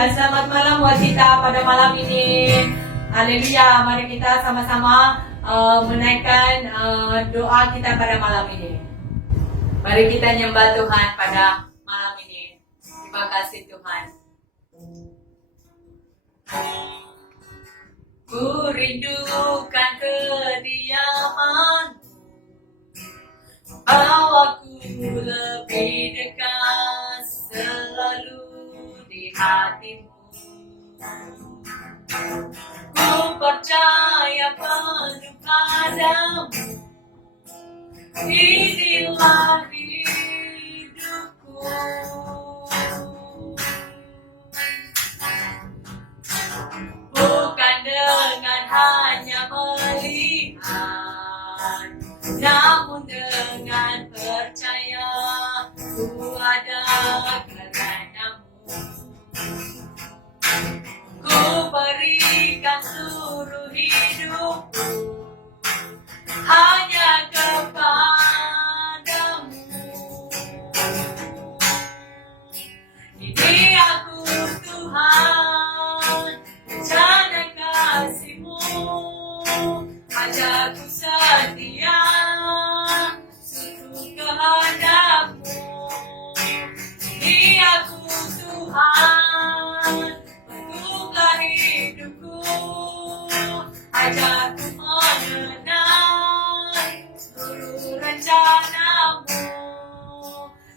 Dan selamat malam buat kita pada malam ini. Haleluya. Mari kita sama-sama menaikkan doa kita pada malam ini. Mari kita nyembah Tuhan pada malam ini. Terima kasih Tuhan. Ku rindukan kediaman, bawaku lebih dekat selalu di hatimu. Ku percaya penuh padamu, inilah hidupku. Bukan dengan hanya melihat, namun dengan percaya ku ada kerana-Mu. Ku berikan seluruh hidupku hanya kepadamu. Ini aku Tuhan, rencana kasih-Mu, ajarku setia seluruh kehendak-Mu. Ini aku Tuhan, bentuklah hidupku, ajarku mengenal seluruh rencana-Mu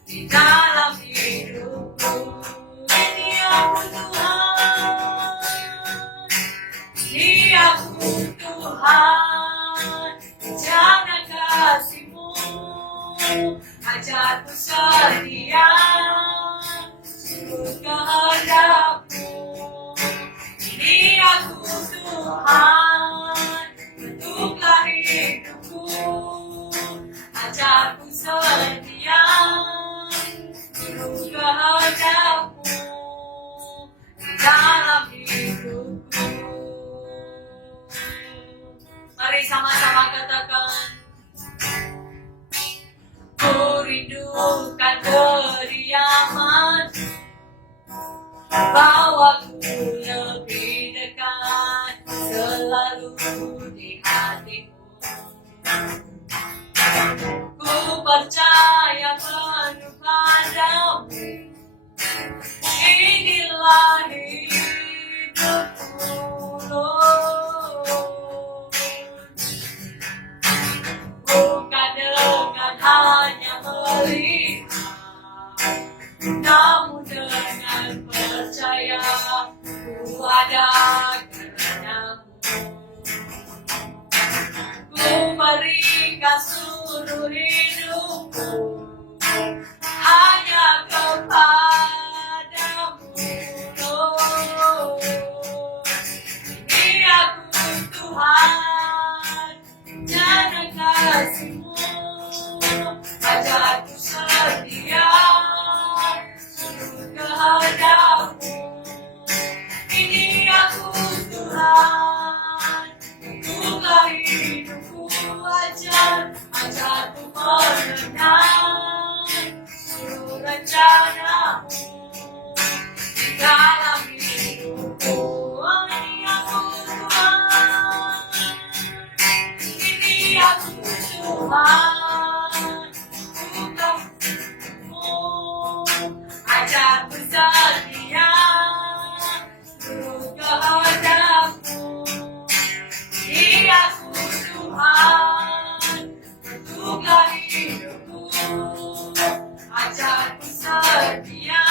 di dalam hidupku. Ini aku Tuhan, ini aku Tuhan, rencana kasih-Mu, ajarku setia seluruh kehendak-Mu. Ini aku Tuhan, bentuklah hidupku, ajarku setia seluruh kehendak-Mu di dalam hidupku. Mari sama-sama katakan, ku rindukan kediaman, bawaku lebih dekat selalu di hatimu. Ku percaya penuh padamu, inilah hidupku. Bukan dengan hanya melihat, namun dengan percaya ku ada kerana-Mu. Ku berikan seluruh hidupku hanya kepadamu. Ini aku Tuhan, rencana kasih-Mu, ajarku setia seluruh kehendak-Mu. Ini aku Tuhan, bentuklah hidupku, ajarku mengenal seluruh rencana-Mu di dalam hidupku. Ini aku Tuhan, ini aku Tuhan, bentuklah hidupku, ajarku setia seluruh kehendak-Mu. Ini aku Tuhan, bentuklah hidupku, ajarku setia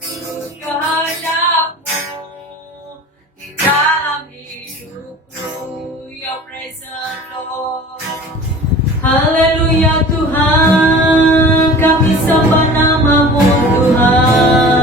seluruh kehendak-Mu di dalam hidupku. Your praise the Lord. Haleluya Tuhan, kami sembah nama-Mu Tuhan.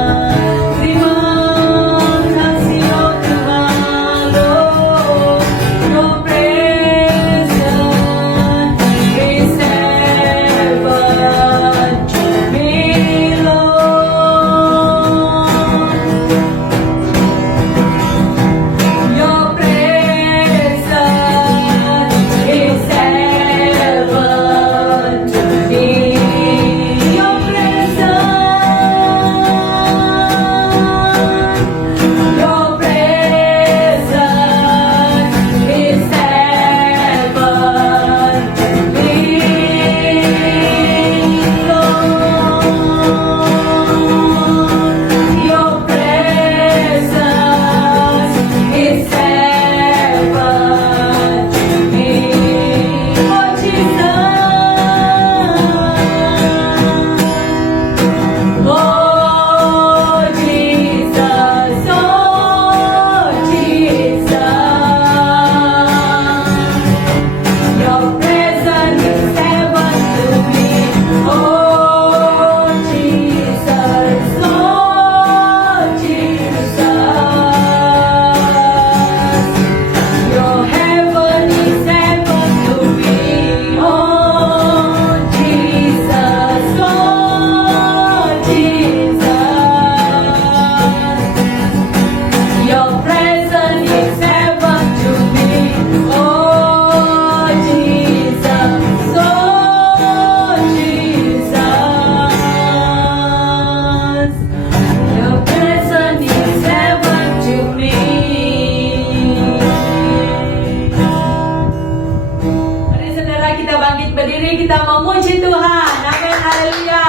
Tuhan. Amin, haleluya.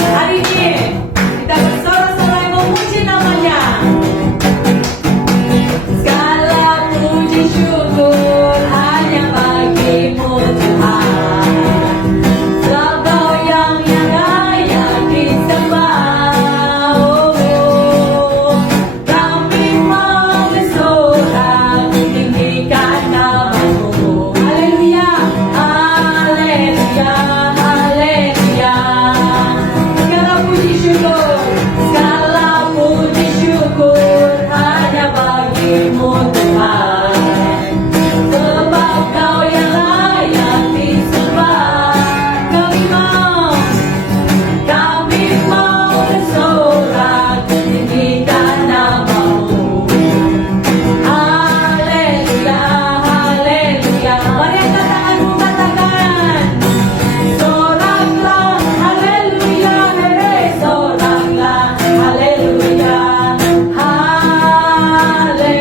Hari ini kita bersorak-sorai memuji namanya. Segala puji syukur hanya bagimu Tuhan. Sebab Kau yang layak disembah. Oh, kami mau bersorak tinggikan namamu. Haleluya, haleluya, haleluya. Segala puji syukur, segala puji syukur hanya bagimu Tuhan. Sebab Kau yang layak disembah. Kami mau bersorak tinggikan namamu. Haleluya, haleluya. Mari angkat tanganmu, katakan. Soraklah, haleluya, hei, soraklah, haleluya, haleluya.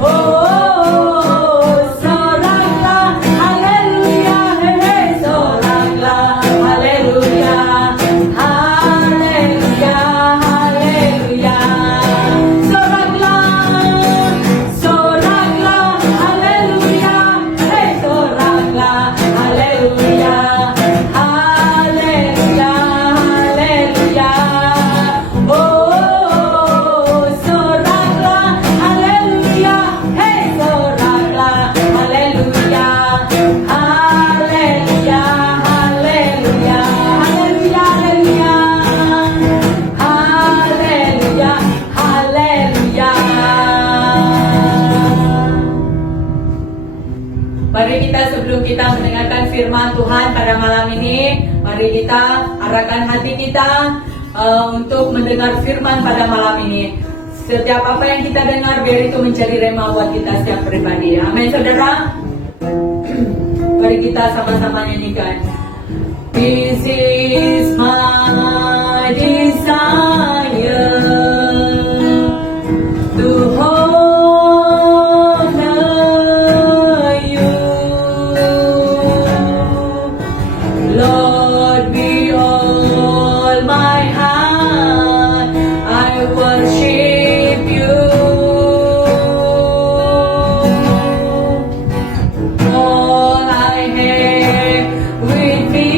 Oh, soraklah, haleluya, hei, soraklah, haleluya, haleluya, haleluya. Soraklah, haleluya, hei, soraklah, haleluya, haleluya, haleluya. Oh, soraklah, haleluya, hei, soraklah, haleluya, haleluya, haleluya, haleluya, haleluya, haleluya, haleluya. Mari kita sebelum kita mendengarkan firman Tuhan pada malam ini, mari kita arahkan hati kita untuk mendengar firman pada malam ini. Setiap apa yang kita dengar biar itu menjadi rema buat kita setiap pribadi. Amin, saudara. Mari kita sama-sama nyanyikan. This is my desire to honor you, Lord, with all my heart I worship you. All I have with me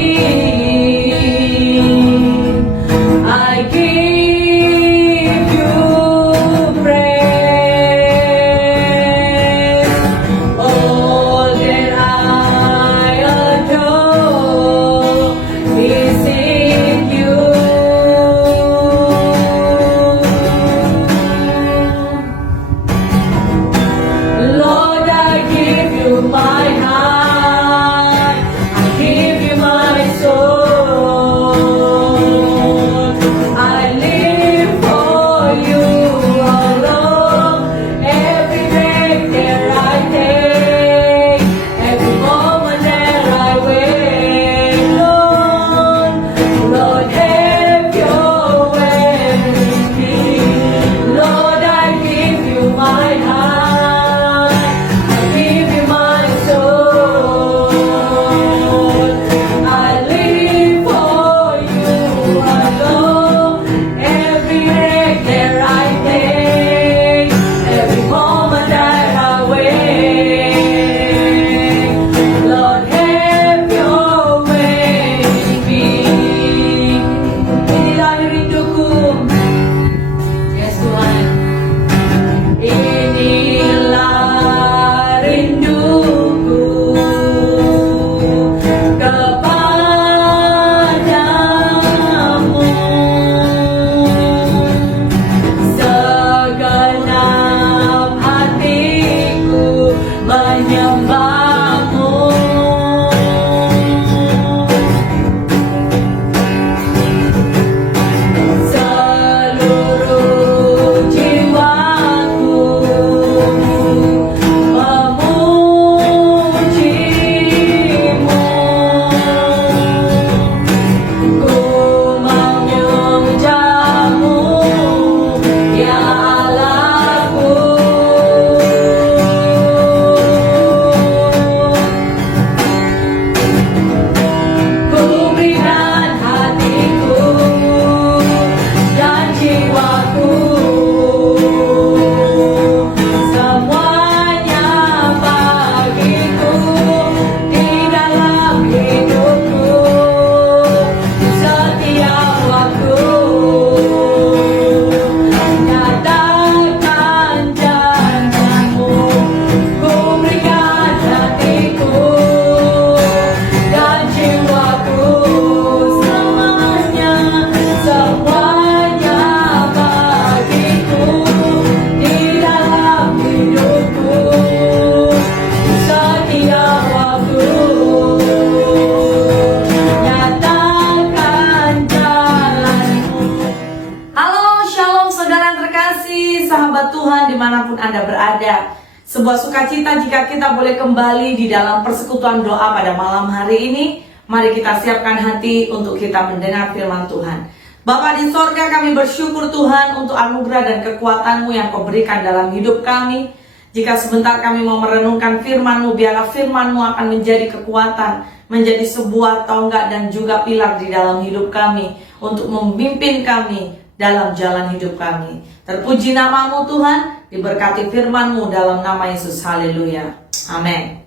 sebuah sukacita jika kita boleh kembali di dalam persekutuan doa pada malam hari ini. Mari kita siapkan hati untuk kita mendengar firman Tuhan. Bapa di sorga, kami bersyukur Tuhan untuk anugerah dan kekuatan-Mu yang Kau berikan dalam hidup kami. Jika sebentar kami mau merenungkan firman-Mu, biarlah firman-Mu akan menjadi kekuatan, menjadi sebuah tonggak dan juga pilar di dalam hidup kami, untuk memimpin kami dalam jalan hidup kami. Terpuji nama-Mu Tuhan, diberkati firman-Mu dalam nama Yesus. Haleluya. Amin.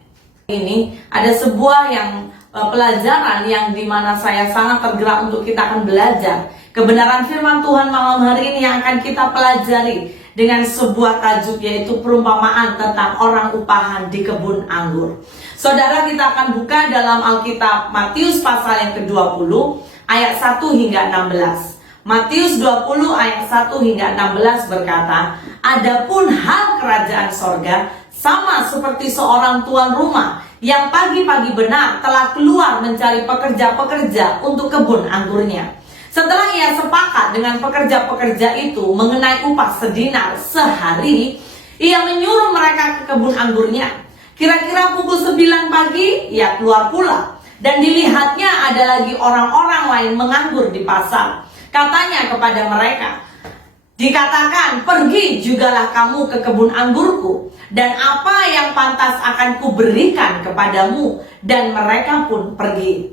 Ini ada sebuah pelajaran yang dimana saya sangat tergerak untuk kita akan belajar kebenaran firman Tuhan malam hari ini yang akan kita pelajari dengan sebuah tajuk, yaitu perumpamaan tentang orang upahan di kebun anggur. Saudara, kita akan buka dalam Alkitab Matius pasal yang ke-20 ayat 1 hingga 16. Matius 20 ayat 1 hingga 16 berkata, "Adapun hal kerajaan sorga sama seperti seorang tuan rumah yang pagi-pagi benar telah keluar mencari pekerja-pekerja untuk kebun anggurnya. Setelah ia sepakat dengan pekerja-pekerja itu mengenai upah sedinar sehari, ia menyuruh mereka ke kebun anggurnya. Kira-kira pukul 9 pagi ia keluar pula, dan dilihatnya ada lagi orang-orang lain menganggur di pasar. Katanya kepada mereka, dikatakan, pergi jugalah kamu ke kebun anggurku, dan apa yang pantas akan kuberikan kepadamu. Dan mereka pun pergi."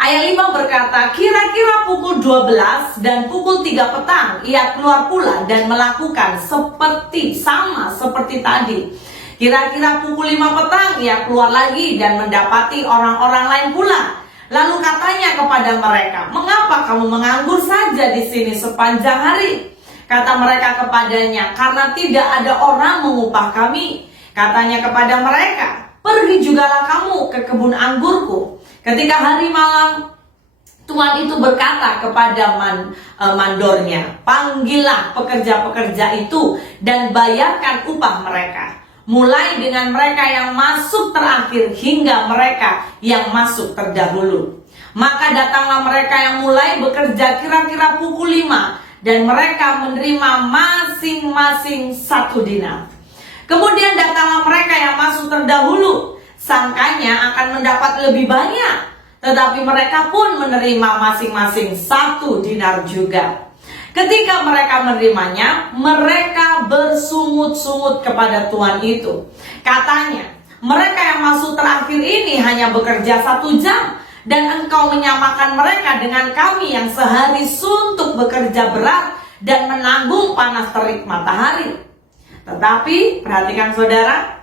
Ayat 5 berkata, kira-kira pukul 12 dan pukul 3 petang ia keluar pula dan melakukan sama seperti tadi. Kira-kira pukul 5 petang ia keluar lagi dan mendapati orang-orang lain pula. Lalu katanya kepada mereka, "Mengapa kamu menganggur saja di sini sepanjang hari?" Kata mereka kepadanya, "Karena tidak ada orang mengupah kami." Katanya kepada mereka, "Pergi jugalah kamu ke kebun anggurku." Ketika hari malam, tuan itu berkata kepada mandornya, "Panggillah pekerja-pekerja itu dan bayarkan upah mereka, mulai dengan mereka yang masuk terakhir hingga mereka yang masuk terdahulu." Maka datanglah mereka yang mulai bekerja kira-kira pukul 5, dan mereka menerima masing-masing 1 dinar. Kemudian datanglah mereka yang masuk terdahulu, sangkanya akan mendapat lebih banyak, tetapi mereka pun menerima masing-masing 1 dinar juga. Ketika mereka menerimanya, mereka bersungut-sungut kepada tuan itu. Katanya, "Mereka yang masuk terakhir ini hanya bekerja 1 jam, dan engkau menyamakan mereka dengan kami yang sehari suntuk bekerja berat dan menanggung panas terik matahari." Tetapi perhatikan saudara,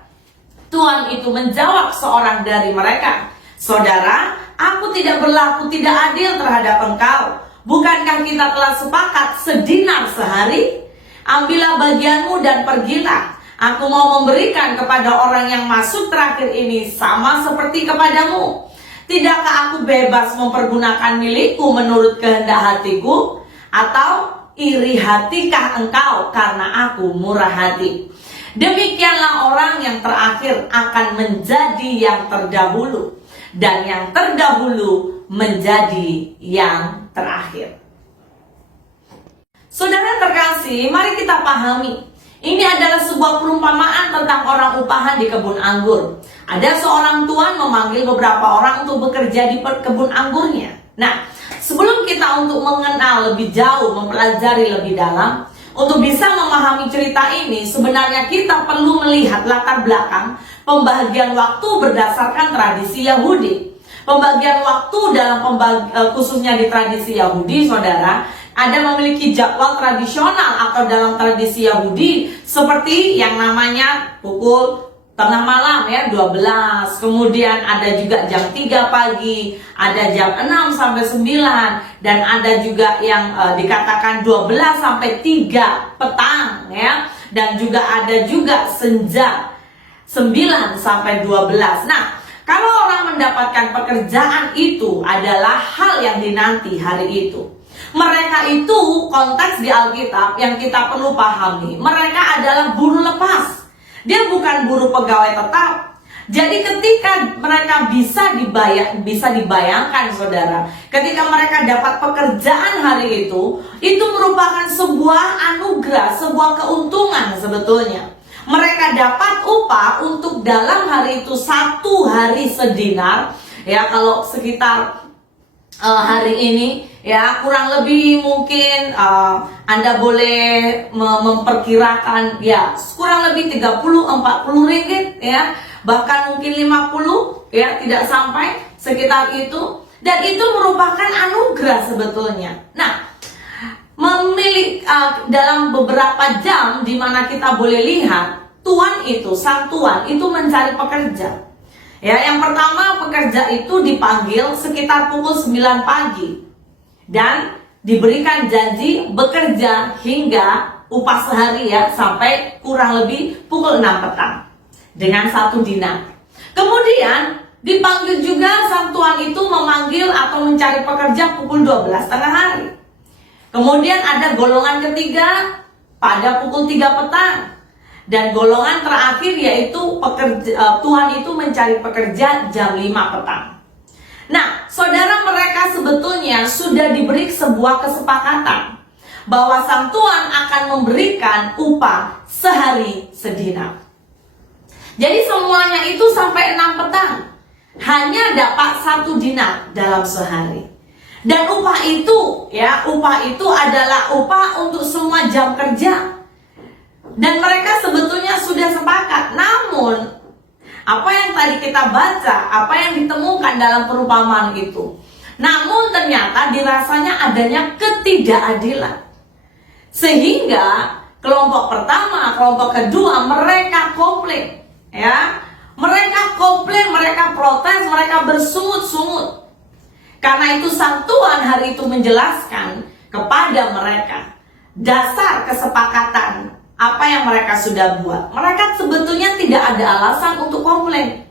tuan itu menjawab seorang dari mereka, "Saudara, aku tidak berlaku tidak adil terhadap engkau. Bukankah kita telah sepakat sedinar sehari? Ambillah bagianmu dan pergilah. Aku mau memberikan kepada orang yang masuk terakhir ini sama seperti kepadamu. Tidakkah aku bebas mempergunakan milikku menurut kehendak hatiku? Atau iri hatikah engkau karena aku murah hati?" Demikianlah orang yang terakhir akan menjadi yang terdahulu, dan yang terdahulu menjadi yang terakhir. Saudara terkasih, mari kita pahami, ini adalah sebuah perumpamaan tentang orang upahan di kebun anggur. Ada seorang tuan memanggil beberapa orang untuk bekerja di kebun anggurnya. Nah, sebelum kita untuk mengenal lebih jauh, mempelajari lebih dalam, untuk bisa memahami cerita ini, sebenarnya kita perlu melihat latar belakang pembagian waktu berdasarkan tradisi Yahudi. Pembagian waktu dalam khususnya di tradisi Yahudi, saudara, ada memiliki jadwal tradisional atau dalam tradisi Yahudi seperti yang namanya pukul tengah malam ya, 12. Kemudian ada juga jam 3 pagi, ada jam 6 sampai 9, dan ada juga yang dikatakan 12 sampai 3 petang ya. Dan juga ada juga senja 9 sampai 12. Nah, kalau orang mendapatkan pekerjaan itu adalah hal yang dinanti hari itu. Mereka itu konteks di Alkitab yang kita perlu pahami. Mereka adalah buruh lepas. Dia bukan buruh pegawai tetap. Jadi ketika mereka bisa dibayangkan saudara, ketika mereka dapat pekerjaan hari itu merupakan sebuah anugerah, sebuah keuntungan sebetulnya. Mereka dapat upah untuk dalam hari itu 1 hari sedinar. Ya, kalau sekitar hari ini ya kurang lebih mungkin Anda boleh memperkirakan ya kurang lebih 30-40 ringgit ya, bahkan mungkin 50 ya, tidak sampai sekitar itu. Dan itu merupakan anugerah sebetulnya. Nah, memilih dalam beberapa jam di mana kita boleh lihat sang tuan itu mencari pekerja. Ya, yang pertama pekerja itu dipanggil sekitar pukul 9 pagi dan diberikan janji bekerja hingga upah sehari ya, sampai kurang lebih pukul 6 petang dengan 1 dinar. Kemudian dipanggil juga sang tuan itu memanggil atau mencari pekerja pukul 12 tengah hari. Kemudian ada golongan ketiga pada pukul 3 petang. Dan golongan terakhir yaitu tuan itu mencari pekerja jam 5 petang. Nah, saudara, mereka sebetulnya sudah diberi sebuah kesepakatan bahwa sang tuan akan memberikan upah sehari sedinar. Jadi semuanya itu sampai 6 petang hanya dapat 1 dinar dalam sehari. Dan upah itu adalah upah untuk semua jam kerja. Dan mereka sebetulnya sudah sepakat. Namun apa yang tadi kita baca, apa yang ditemukan dalam perumpamaan itu, namun ternyata dirasanya adanya ketidakadilan. Sehingga kelompok pertama, kelompok kedua mereka komplain ya. Mereka komplain, mereka protes, mereka bersungut-sungut. Karena itu sang tuan hari itu menjelaskan kepada mereka dasar kesepakatan apa yang mereka sudah buat. Mereka sebetulnya tidak ada alasan untuk komplain.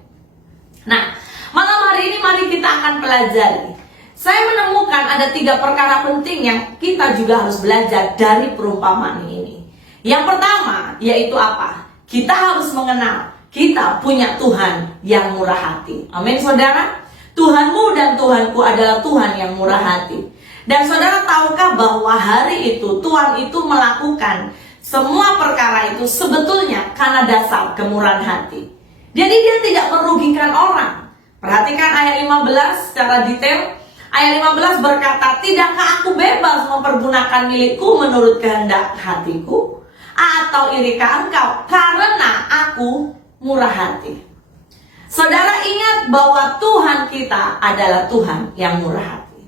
Nah, malam hari ini mari kita akan pelajari. Saya menemukan ada 3 perkara penting yang kita juga harus belajar dari perumpamaan ini. Yang pertama yaitu apa? Kita harus mengenal kita punya Tuhan yang murah hati. Amin, saudara. Tuhanmu dan Tuhanku adalah Tuhan yang murah hati. Dan saudara tahukah bahwa hari itu Tuhan itu melakukan semua perkara itu sebetulnya karena dasar kemurahan hati. Jadi dia tidak merugikan orang. Perhatikan ayat 15 secara detail. Ayat 15 berkata, "Tidakkah aku bebas mempergunakan milikku menurut kehendak hatiku? Atau irikah engkau karena aku murah hati?" Saudara ingat bahwa Tuhan kita adalah Tuhan yang murah hati.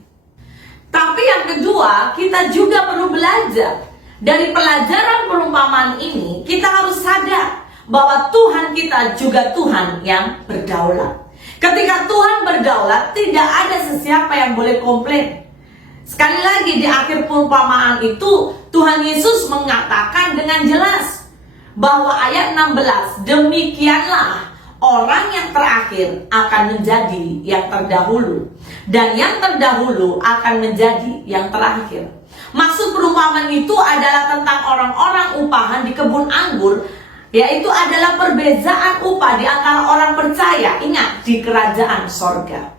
Tapi yang kedua, kita juga perlu belajar. Dari pelajaran perumpamaan ini, kita harus sadar bahwa Tuhan kita juga Tuhan yang berdaulat. Ketika Tuhan berdaulat, tidak ada sesiapa yang boleh komplain. Sekali lagi di akhir perumpamaan itu, Tuhan Yesus mengatakan dengan jelas bahwa ayat 16, "Demikianlah orang yang terakhir akan menjadi yang terdahulu, dan yang terdahulu akan menjadi yang terakhir." Maksud perumpamaan itu adalah tentang orang-orang upahan di kebun anggur, yaitu adalah perbezaan upah di antara orang percaya, ingat, di kerajaan sorga.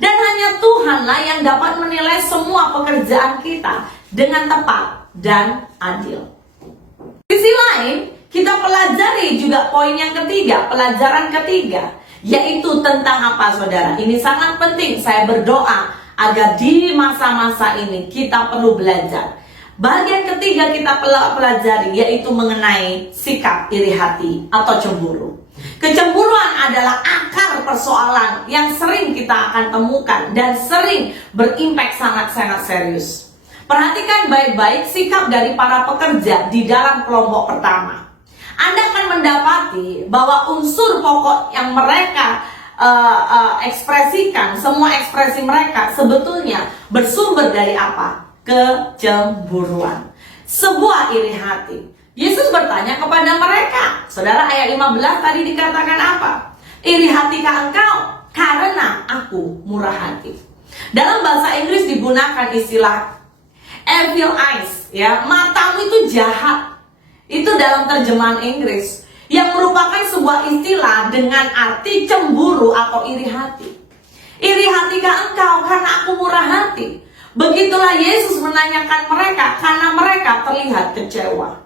Dan hanya Tuhanlah yang dapat menilai semua pekerjaan kita dengan tepat dan adil. Di sisi lain, kita pelajari juga poin yang ketiga, pelajaran ketiga, yaitu tentang apa, saudara? Ini sangat penting. Saya berdoa agar di masa-masa ini kita perlu belajar. Bagian ketiga kita pelajari yaitu mengenai sikap iri hati atau cemburu. Kecemburuan adalah akar persoalan yang sering kita akan temukan dan sering berimpak sangat-sangat serius. Perhatikan baik-baik sikap dari para pekerja di dalam kelompok pertama. Anda akan mendapati bahwa unsur pokok yang mereka ekspresikan, semua ekspresi mereka sebetulnya bersumber dari apa? Kecemburuan, sebuah iri hati. Yesus bertanya kepada mereka, saudara, ayat 15 tadi dikatakan apa? "Iri hatikah engkau karena aku murah hati?" Dalam bahasa Inggris digunakan istilah evil eyes, ya, matamu itu jahat. Itu dalam terjemahan Inggris, yang merupakan sebuah istilah dengan arti cemburu atau iri hati. "Iri hatikah engkau karena aku murah hati?" Begitulah Yesus menanyakan mereka karena mereka terlihat kecewa.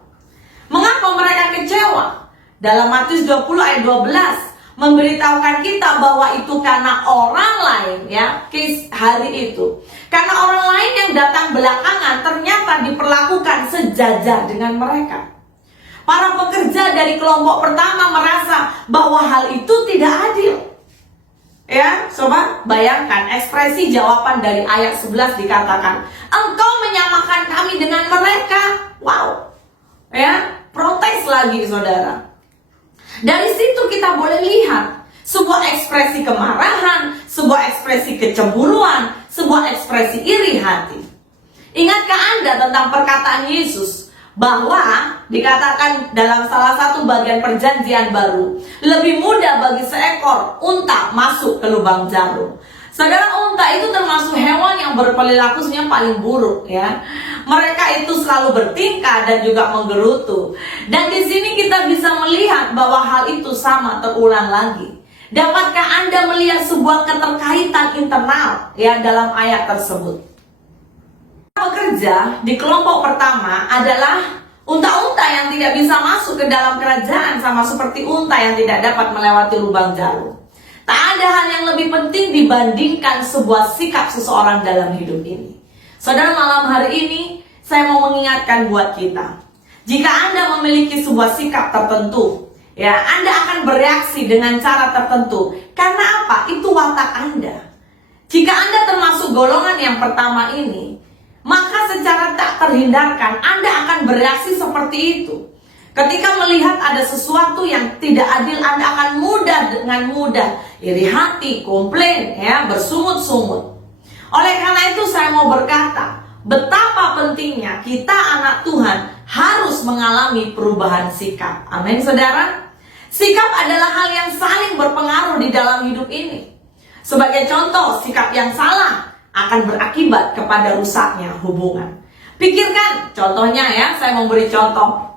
Mengapa mereka kecewa? Dalam Matius 20 ayat 12 memberitahukan kita bahwa itu karena orang lain, ya, case hari itu. Karena orang lain yang datang belakangan ternyata diperlakukan sejajar dengan mereka. Para pekerja dari kelompok pertama merasa bahwa hal itu tidak adil. Ya, sobat, bayangkan ekspresi jawaban dari ayat 11 dikatakan, engkau menyamakan kami dengan mereka. Wow. Ya, protes lagi, saudara. Dari situ kita boleh lihat sebuah ekspresi kemarahan, sebuah ekspresi kecemburuan, sebuah ekspresi iri hati. Ingatkah Anda tentang perkataan Yesus bahwa dikatakan dalam salah satu bagian perjanjian baru, lebih mudah bagi seekor unta masuk ke lubang jarum. Saudara, unta itu termasuk hewan yang berperilakunya paling buruk, ya. Mereka itu selalu bertingkah dan juga menggerutu. Dan di sini kita bisa melihat bahwa hal itu sama terulang lagi. Dapatkah Anda melihat sebuah keterkaitan internal, ya, dalam ayat tersebut? Pekerja di kelompok pertama adalah unta-unta yang tidak bisa masuk ke dalam kerajaan, sama seperti unta yang tidak dapat melewati lubang jarum. Tak ada hal yang lebih penting dibandingkan sebuah sikap seseorang dalam hidup ini. Saudara, malam hari ini saya mau mengingatkan buat kita. Jika Anda memiliki sebuah sikap tertentu, ya, Anda akan bereaksi dengan cara tertentu. Karena apa? Itu watak Anda. Jika Anda termasuk golongan yang pertama ini, maka secara tak terhindarkan Anda akan bereaksi seperti itu. Ketika melihat ada sesuatu yang tidak adil, Anda akan dengan mudah iri hati, komplain, ya, bersungut-sungut. Oleh karena itu saya mau berkata, betapa pentingnya kita anak Tuhan harus mengalami perubahan sikap. Amin, saudara. Sikap adalah hal yang saling berpengaruh di dalam hidup ini. Sebagai contoh, sikap yang salah akan berakibat kepada rusaknya hubungan. Pikirkan contohnya, ya, saya memberi contoh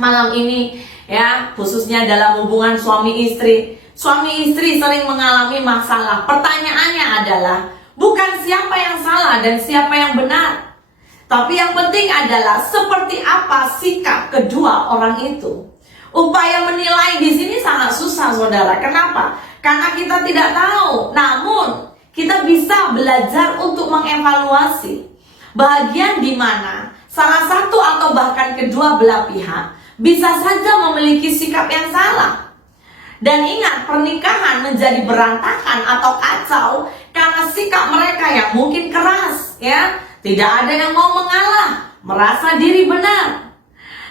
malam ini, ya, khususnya dalam hubungan suami istri. Suami istri sering mengalami masalah. Pertanyaannya adalah bukan siapa yang salah dan siapa yang benar, tapi yang penting adalah seperti apa sikap kedua orang itu. Upaya menilai di sini sangat susah, saudara. Kenapa? Karena kita tidak tahu. Namun kita bisa belajar untuk mengevaluasi bagian di mana salah satu atau bahkan kedua belah pihak bisa saja memiliki sikap yang salah. Dan ingat, pernikahan menjadi berantakan atau kacau karena sikap mereka yang mungkin keras, ya. Tidak ada yang mau mengalah, merasa diri benar.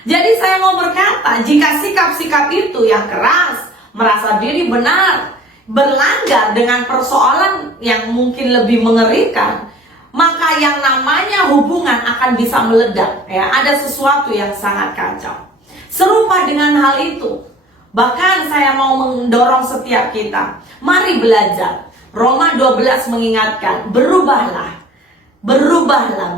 Jadi saya mau berkata, jika sikap-sikap itu yang keras, merasa diri benar, berlanggar dengan persoalan yang mungkin lebih mengerikan, maka yang namanya hubungan akan bisa meledak, ya. Ada sesuatu yang sangat kacau. Serupa dengan hal itu, bahkan saya mau mendorong setiap kita, mari belajar. Roma 12 mengingatkan, berubahlah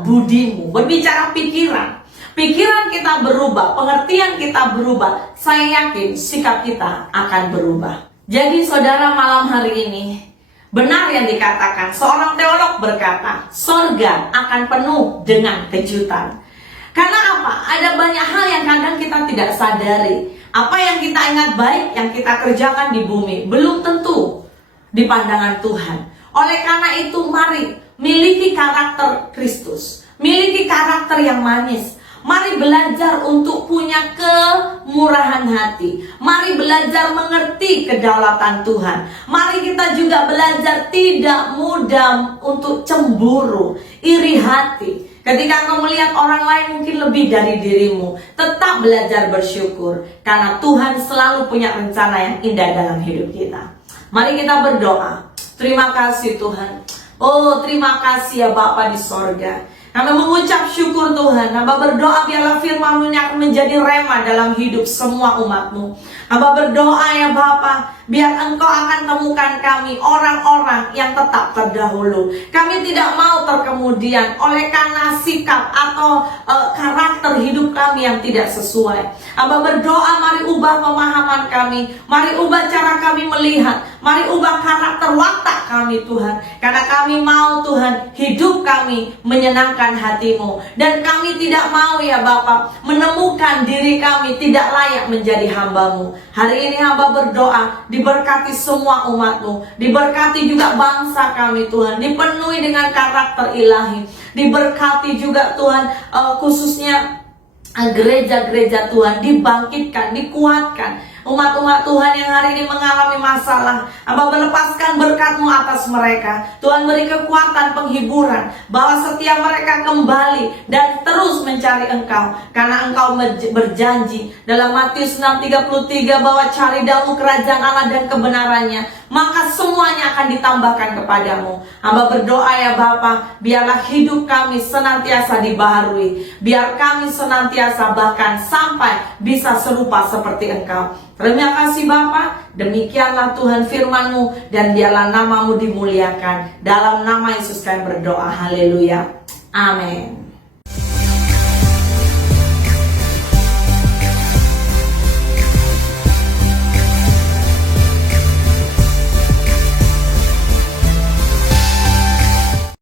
budimu. Berbicara pikiran kita berubah, pengertian kita berubah, saya yakin sikap kita akan berubah. Jadi saudara, malam hari ini benar yang dikatakan seorang teolog berkata, sorga akan penuh dengan kejutan. Karena apa? Ada banyak hal yang kadang kita tidak sadari. Apa yang kita ingat baik, yang kita kerjakan di bumi, belum tentu di pandangan Tuhan. Oleh karena itu, mari miliki karakter Kristus, miliki karakter yang manis. Mari belajar untuk punya kemurahan hati. Mari belajar mengerti kedaulatan Tuhan. Mari kita juga belajar tidak mudah untuk cemburu, iri hati. Ketika engkau melihat orang lain mungkin lebih dari dirimu, tetap belajar bersyukur. Karena Tuhan selalu punya rencana yang indah dalam hidup kita. Mari kita berdoa. Terima kasih Tuhan. Oh, terima kasih ya Bapa di sorga. Kami mengucap syukur Tuhan. Hamba berdoa biarlah firman-Mu akan menjadi rema dalam hidup semua umat-Mu. Hamba berdoa ya Bapa, biar Engkau akan temukan kami orang-orang yang tetap terdahulu. Kami tidak mau terkemudian oleh karena sikap atau karakter hidup kami yang tidak sesuai. Hamba berdoa, mari ubah pemahaman kami, mari ubah cara kami melihat, mari ubah karakter watak kami kami Tuhan. Karena kami mau Tuhan, hidup kami menyenangkan hati-Mu. Dan kami tidak mau ya Bapa, menemukan diri kami tidak layak menjadi hamba-Mu. Hari ini hamba berdoa, diberkati semua umat-Mu, diberkati juga bangsa kami Tuhan, dipenuhi dengan karakter ilahi, diberkati juga Tuhan, khususnya gereja-gereja Tuhan dibangkitkan, dikuatkan. Umat-umat Tuhan yang hari ini mengalami masalah, Hamba melepaskan berkat-Mu atas mereka. Tuhan beri kekuatan, penghiburan, bahwa setiap mereka kembali dan terus mencari Engkau. Karena Engkau berjanji dalam Matius 6:33 bahwa cari dahulu kerajaan Allah dan kebenarannya, maka semuanya akan ditambahkan kepadamu. Hamba berdoa ya Bapa, biarlah hidup kami senantiasa dibaharui. Biar kami senantiasa bahkan sampai bisa serupa seperti Engkau. Terima kasih Bapa. Demikianlah Tuhan firman-Mu, dan biarlah nama-Mu dimuliakan. Dalam nama Yesus kami berdoa. Haleluya. Amin.